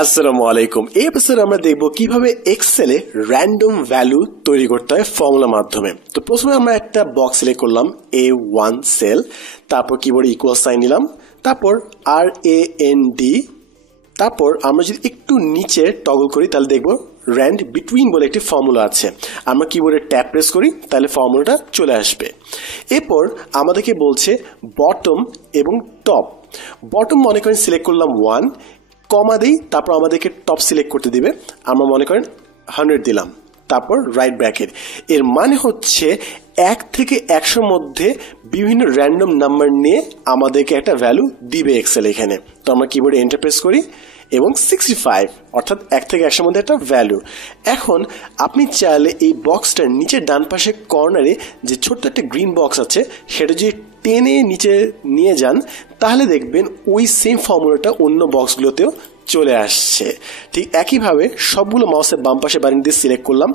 আসসালামু আলাইকুম। এই এপিসোডে আমরা দেখব কিভাবে এক্সেলে র্যান্ডম ভ্যালু তৈরি করতে হয় ফর্মুলা মাধ্যমে। তো প্রথমে আমরা একটা বক্স সিলেক্ট করলাম A1 সেল, তারপর কিবোর্ডে ইকুয়াল সাইন নিলাম, তারপর RAND, তারপর আমরা যদি একটু নিচে টগল করি তাহলে দেখব র্যান্ড বিটুইন বলে একটি ফর্মুলা আছে। আমরা কিবোর্ডে ট্যাপ প্রেস করি তাহলে ফর্মুলাটা চলে আসবে। এরপর আমাদেরকে বলছে বটম এবং টপ। বটম মনে করেন সিলেক্ট করলাম 1, কমা দিই, তারপর আমাদেরকে টপ সিলেক্ট করতে দিবে। আমরা মনে করেন 100 দিলাম, তারপর রাইট ব্র্যাকেট। এর মানে হচ্ছে 1 থেকে 100 মধ্যে বিভিন্ন র্যান্ডম নাম্বার নিয়ে আমাদেরকে একটা ভ্যালু দিবে এক্সেল এখানে। তো আমরা কিবোর্ডে এন্টার প্রেস করি এবং 65 অর্থাৎ 1 থেকে 100 মধ্যে একটা ভ্যালু। এখন আপনি চাইলে এই বক্সটার নিচের ডান পাশে কর্নারে যে ছোট্ট একটা গ্রিন বক্স আছে সেটা যদি টেনে নিচে নিয়ে যান তাহলে দেখবেন ওই সেম ফর্মুলাটা অন্য বক্সগুলোতেও চলে আসছে। ঠিক একইভাবে সবগুলো মাউসের বাম পাশে বাড়িয়ে দিয়ে সিলেক্ট করলাম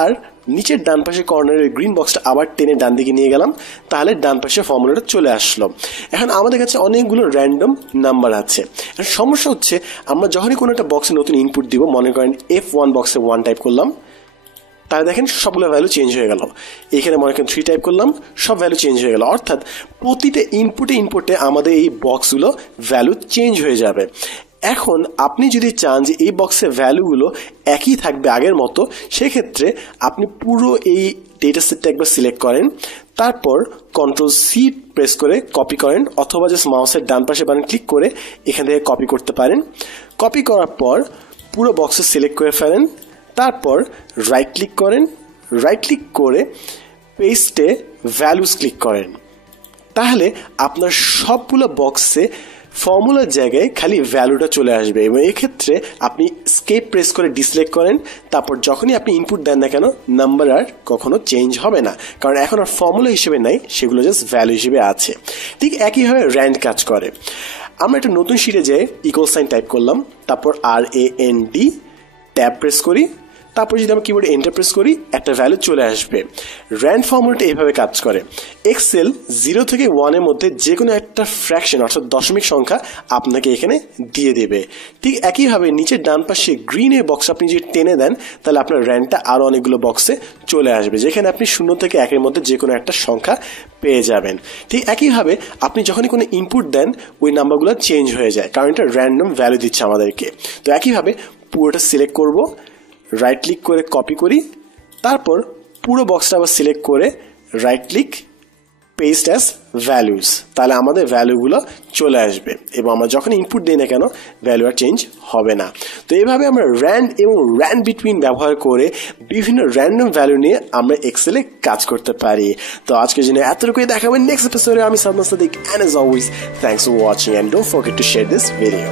আর নিচের ডান পাশে কর্নারের গ্রিন বক্সটা আবার টেনে ডান দিকে নিয়ে গেলাম, তাহলে ডান পাশে ফর্মুলাটা চলে আসলো। এখন আমাদের কাছে অনেকগুলো র্যান্ডম নাম্বার আছে। সমস্যা হচ্ছে আমরা যখনই কোনো একটা বক্সে নতুন ইনপুট দিব, মনে করেন F1 বক্সে 1 টাইপ করলাম, তাহলে দেখেন সবগুলো ভ্যালু চেঞ্জ হয়ে গেল। এখানে মনে করেন 3 টাইপ করলাম, সব ভ্যালু চেঞ্জ হয়ে গেল। অর্থাৎ প্রতিটা ইনপুটে আমাদের এই বক্সগুলো ভ্যালু চেঞ্জ হয়ে যাবে। এখন আপনি যদি চান যে এই বক্সের ভ্যালুগুলো একই থাকবে আগের মতো, সেক্ষেত্রে আপনি পুরো এই ডেটা সেটটা একবার সিলেক্ট করেন, তারপর Ctrl+C প্রেস করে কপি করেন, অথবা জাস্ট মাউসের ডান পাশে বাটন ক্লিক করে এখান থেকে কপি করতে পারেন। কপি করার পর পুরো বক্সে সিলেক্ট করে ফেলেন, তারপর রাইট ক্লিক করেন, রাইট ক্লিক করে পেস্টে ভ্যালুস ক্লিক করেন। তাহলে আপনার সবগুলো বক্সে ফর্মুলার জায়গায় খালি ভ্যালুটা চলে আসবে এবং এক্ষেত্রে আপনি স্কেপ প্রেস করে ডিসলেক্ট করেন, তারপর যখনই আপনি ইনপুট দেন না কেন নাম্বার আর কখনো চেঞ্জ হবে না, কারণ এখন আর ফর্মুলা হিসেবে নাই, সেগুলো জাস্ট ভ্যালু হিসেবে আছে। ঠিক একইভাবে র্যান্ড কাজ করে। আমরা একটা নতুন শিটে যেয়ে ইকুয়াল সাইন টাইপ করলাম, তারপর RAND ট্যাব প্রেস করি, তারপর যদি আমরা কিবোর্ডে এন্টার প্রেস করি একটা ভ্যালু চলে আসবে। র্যান্ড ফর্মুলাটা এইভাবে কাজ করে। এক্সেল 0 থেকে 1 এর মধ্যে যে কোনো একটা ফ্র্যাকশন অর্থাৎ দশমিক সংখ্যা আপনাকে এখানে দিয়ে দেবে। ঠিক একইভাবে নিচের ডান পাশে গ্রিনের বক্স আপনি যদি টেনে দেন তাহলে আপনার র্যান্ডটা আরও অনেকগুলো বক্সে চলে আসবে, যেখানে আপনি 0 থেকে 1 এর মধ্যে যে কোনো একটা সংখ্যা পেয়ে যাবেন। ঠিক একইভাবে আপনি যখনই কোনো ইনপুট দেন ওই নাম্বারগুলো চেঞ্জ হয়ে যায়, কারণ এটা র্যান্ডম ভ্যালু দিচ্ছে আমাদেরকে। তো একইভাবে পুরোটা সিলেক্ট করব, রাইট ক্লিক করে কপি করি, তারপর পুরো বক্সটা আবার সিলেক্ট করে right click paste as values, তাহলে আমাদের ভ্যালুগুলো চলে আসবে এবং আমরা যখন ইনপুট দিই না কেন ভ্যালু আর চেঞ্জ হবে না। তো এইভাবে আমরা র্যান্ড এবং র্যান্ড বিটুইন ব্যবহার করে বিভিন্ন র্যান্ডম ভ্যালু নিয়ে আমরা এক্সেলে কাজ করতে পারি। তো আজকের জন্য এতটুকুই, দেখাবেন নেক্সট এপিসোডে। আমি Sadman Sadiq, and as always, thanks for watching and don't forget to share this video.